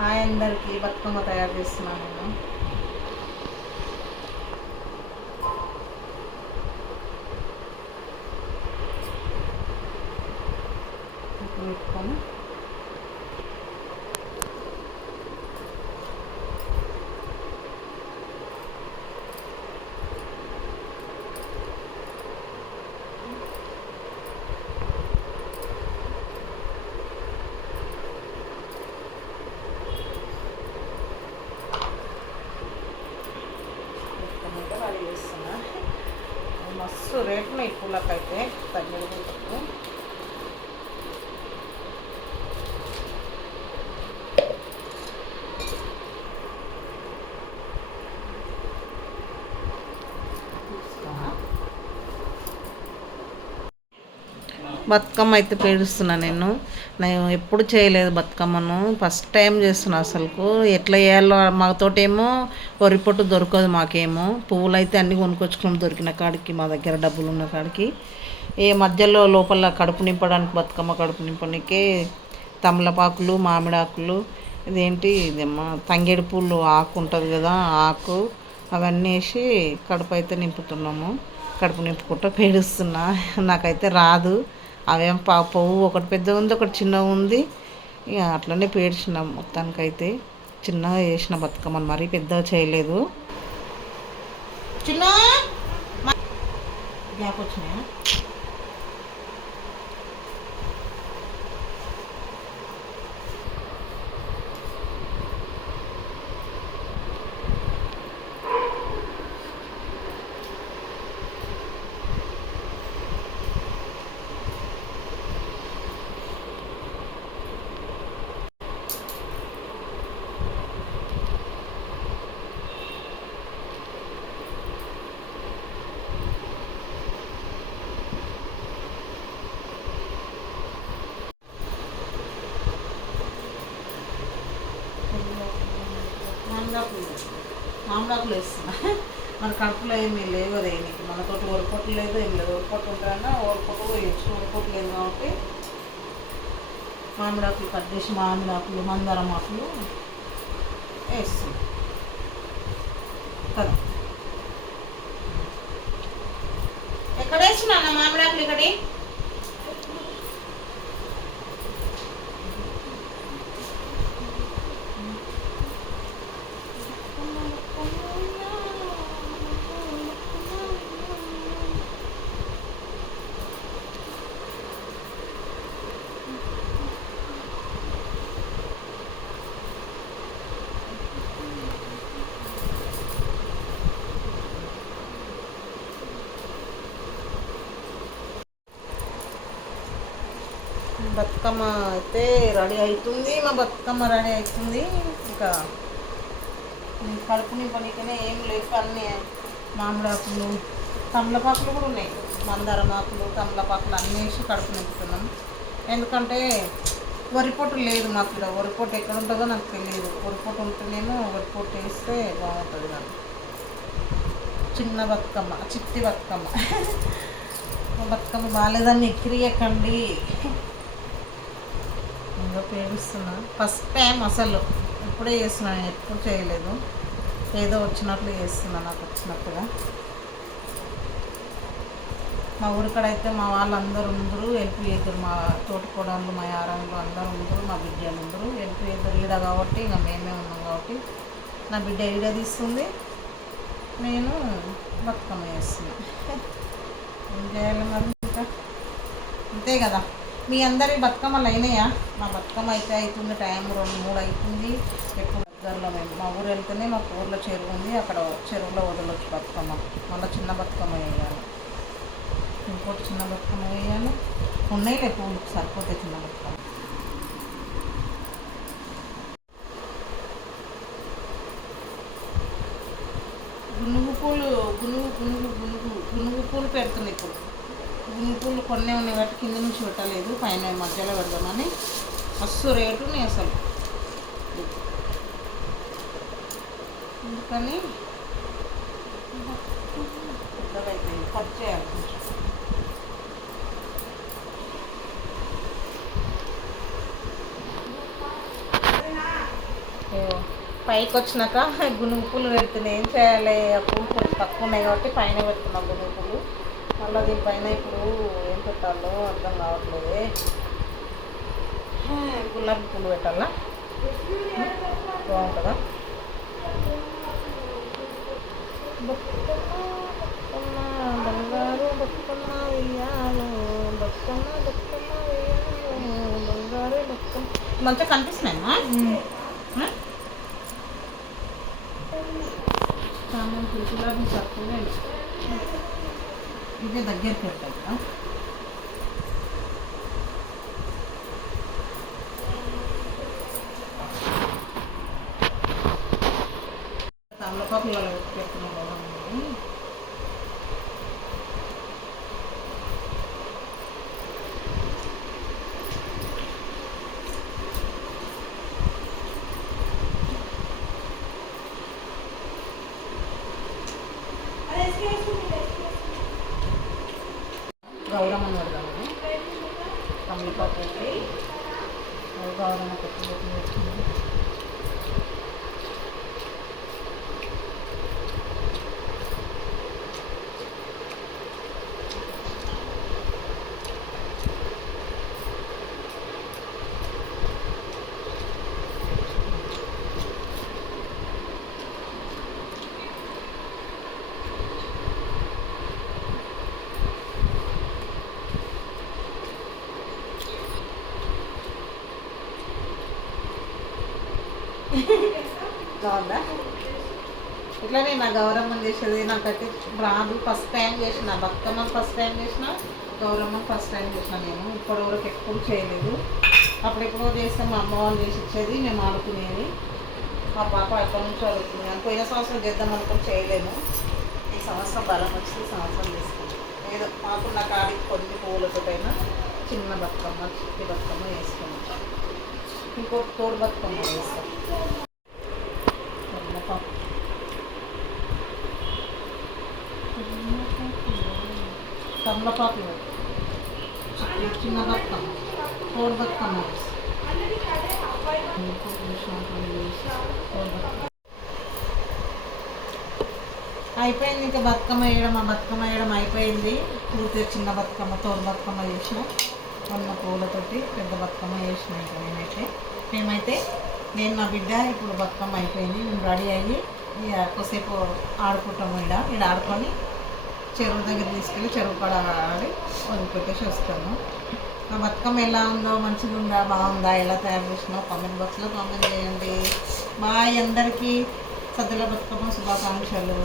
Hi అందరికీ. బతుకమ్మ తయారు చేస్తున్నాను నేను. పెట్టుకొని రెడీ చేస్తున్నా. మస్తు రేట్లు ఈ పూలకైతే తగ్గిపోతుంది. బతుకమ్మ అయితే పేరుస్తున్నా నేను ఎప్పుడు చేయలేదు బతుకమ్మను, ఫస్ట్ టైం చేస్తున్నా. అసలుకు ఎట్లా చేయాలో మాతోటేమో వరిపొట్టు దొరకదు, మాకేమో పువ్వులు అయితే అన్నీ కొనుక్కొచ్చుకున్నాం దొరికిన కాడికి, మా దగ్గర డబ్బులు ఉన్న కాడికి. ఏ మధ్యలో లోపల కడుపు నింపడానికి, బతుకమ్మ కడుపు నింపడానికే తమలపాకులు, మామిడాకులు, ఇదేమ్మా తంగేడు పూలు ఆకు ఉంటుంది కదా, ఆకు అవన్నీ వేసి కడుపు అయితే నింపుతున్నాము. కడుపు నింపుకుంటూ పేడుస్తున్నా. నాకైతే రాదు. అవేం పువ్వు ఒకటి పెద్దగా ఉంది, ఒకటి చిన్నగా ఉంది. ఇక అట్లనే పేర్చినాం. మొత్తానికైతే చిన్నగా చేసిన బతుకమ్మని, మరీ పెద్దగా చేయలేదు. చిన్న గ్యాప్ వచ్చినాయా? మామిడాకులు వేస్తున్నా. మన కడుపులో ఏమీ లేవు అదే, నీకు మనతోటి ఓరిపొట్టు లేదు, ఏం లేదు. ఓరిపొట్టు ఉంటాయన్నా ఓరిపొట్టు వేయచ్చు, ఓరిపొట్టు లేదు కాబట్టి మామిడాకులు కట్ చేసి మామిడాకులు, మందారం ఆకులు వేస్తున్నాం కదా. ఎక్కడ వేసినా అన్న మామిడాకులు? ఇక్కడి బతుకమ్మ అయితే రెడీ అవుతుంది. మా బతుకమ్మ రెడీ అవుతుంది. ఇంకా కడుపు నింపనికనే ఏం లేక అన్నీ మామిడాకులు, తమలపాకులు కూడా ఉన్నాయి. మందారం ఆకులు, తమలపాకులు అన్నీ వేసి కడుపు నింపుతున్నాం. ఎందుకంటే వరిపొట్టు లేదు మాకు. ఇక్కడ వరిపొట్టు ఎక్కడ ఉంటుందో నాకు తెలియదు. వరిపొట్టు ఉంటేనేమో వరిపొట్టు వేస్తే బాగుంటుంది నాకు. చిన్న బతుకమ్మ, చిట్టి బతుకమ్మ. బతుకమ్మ బాగాలేదని ఎక్కిరియకండి. ఇంకా పేరుస్తున్నా. ఫస్ట్ టైం అసలు ఇప్పుడే చేస్తున్నా, నేను ఎప్పుడు చేయలేదు. ఏదో వచ్చినట్లు చేస్తున్నా, నాకు వచ్చినట్టుగా. మా ఊరికడైతే మా వాళ్ళందరూ ఉండరు, హెల్ప్ చేద్దరు. మా తోటికోడళ్ళు, మా యారాలు అందరూ ఉండరు, మా బిడ్డలు ఉండరు, హెల్ప్ చేద్దరు. ఈడ కాబట్టి ఇంకా మేమే ఉన్నాం కాబట్టి నా బిడ్డ ఈడ తీస్తుంది, నేను బతుకమ్మ చేస్తున్నా. ఏం చేయాలి మరి, ఇంకా అంతే కదా. మీ అందరి బతుకమ్మలు అయినాయా? మా బతుకమ్మ అయితే అవుతుంది, టైం 2-3 అవుతుంది. ఎప్పుడు దగ్గరలో మేము మా ఊరు వెళ్తేనే మాకు ఊర్లో చెరువు ఉంది, అక్కడ చెరువులో వదలొచ్చు బతుకమ్మ. మళ్ళీ చిన్న బతుకమ్మ వేయాలి, ఇంకోటి చిన్న బతుకమ్మ వేయాలి. ఉన్నాయిలే పూలు సరిపోతే చిన్న బతుకమ్మ. గునుగు పూలు, గునుగు పూలు పెడుతున్నాయి ఇప్పుడు. గునుగు పూలు కొన్నే ఉన్నాయి కాబట్టి కింద నుంచి పెట్టలేదు, పైన మధ్యలో పెడదామని. మస్తు రేటు ఉన్నాయి అసలు. అందుకని పెద్దగా అయిపోయింది, కట్ చేయాలి కొంచెం. ఏవో పైకి వచ్చినాక గునుగు పూలు పెడుతున్నాయి. ఏం చేయాలి? ఆ పూలు కొంచెం తక్కువ ఉన్నాయి కాబట్టి పైన పెడుతున్నా గునుగు పూలు. మళ్ళీ దీనిపైన ఇప్పుడు ఏం పెట్టాలో అర్థం కావట్లేదు. గులాబీ పూలు పెట్టాలా? బాగుంటుందా? బంగారు బతుకమ్మ వెయ్యాలో, బతుకమ్మ బతుకమ్మ వెయ్యాలో, బంగారు బతుకమ్మ. మంచిగా కనిపిస్తున్నాయమ్మా. చామంతి గులాబీ తక్కువే. ఇదే దగ్గరికి పెట్టాలి కదా. తమలపాకులలో పెట్టుకున్నాం కదా. గౌరమ్మని పెడదామని తమలపాకు పెట్టి గౌరమ్మ పెట్టి. బాగుందా? ఇట్లానే నా గౌరమ్మని చేసేది నాకైతే రాదు. ఫస్ట్ టైం చేసిన బతుకమ్మ, ఫస్ట్ టైం చేసిన గౌరమ్మ, ఫస్ట్ టైం చేసిన. నేను ఇప్పటివరకు ఎప్పుడు చేయలేదు. అప్పుడెప్పుడో చేస్తే మా అమ్మ వాళ్ళు చేసి ఇచ్చేది, మేము ఆడుకునేది. మా పాప ఎప్పటి నుంచో అడుగుతుంది. కానీ పోయిన సంవత్సరం చేద్దాం అనుకుని చేయలేము. ఈ సంవత్సరం బలం వచ్చి ఈ సంవత్సరం చేసుకుంటాం. ఏదో మాకున్న కాడికి కొన్ని పువ్వులతోటైనా చిన్న బతుకమ్మ, చిట్టి బతుకమ్మ వేసుకుంటాం. ఇంకొక తోడు బతుకమ్మ వేస్తాం. తమలపాకులు చిన్న బతుకమ్మ, తోడు బతుకమ్మ అయిపోయింది. ఇంకా బతుకమ్మ వేయడం, ఆ బతుకమ్మ వేయడం అయిపోయింది. పూర్తిగా చిన్న బతుకమ్మ, తోడు బతుకమ్మ చేసిన. ఉన్న పూలతోటి పెద్ద బతుకమ్మ చేసిన. ఇంకా నేను నా బిడ్డ ఇప్పుడు బతుకమ్మ అయిపోయింది. మేము రెడీ అయ్యి కొద్దిసేపు ఆడుకుంటాము. ఇక్కడ ఆడుకొని చెరువు దగ్గర తీసుకెళ్ళి చెరువు కాడ ఆడి వదిలిపెట్టేసి వస్తాము. ఆ బతుకమ్మ ఎలా ఉందో, మంచిగా ఉందా, బాగుందా, ఎలా తయారు చేసినావు కామెంట్ బాక్స్లో కామెంట్ చేయండి. బాయ్ అందరికీ. సద్దుల బతుకమ్మ శుభాకాంక్షలు.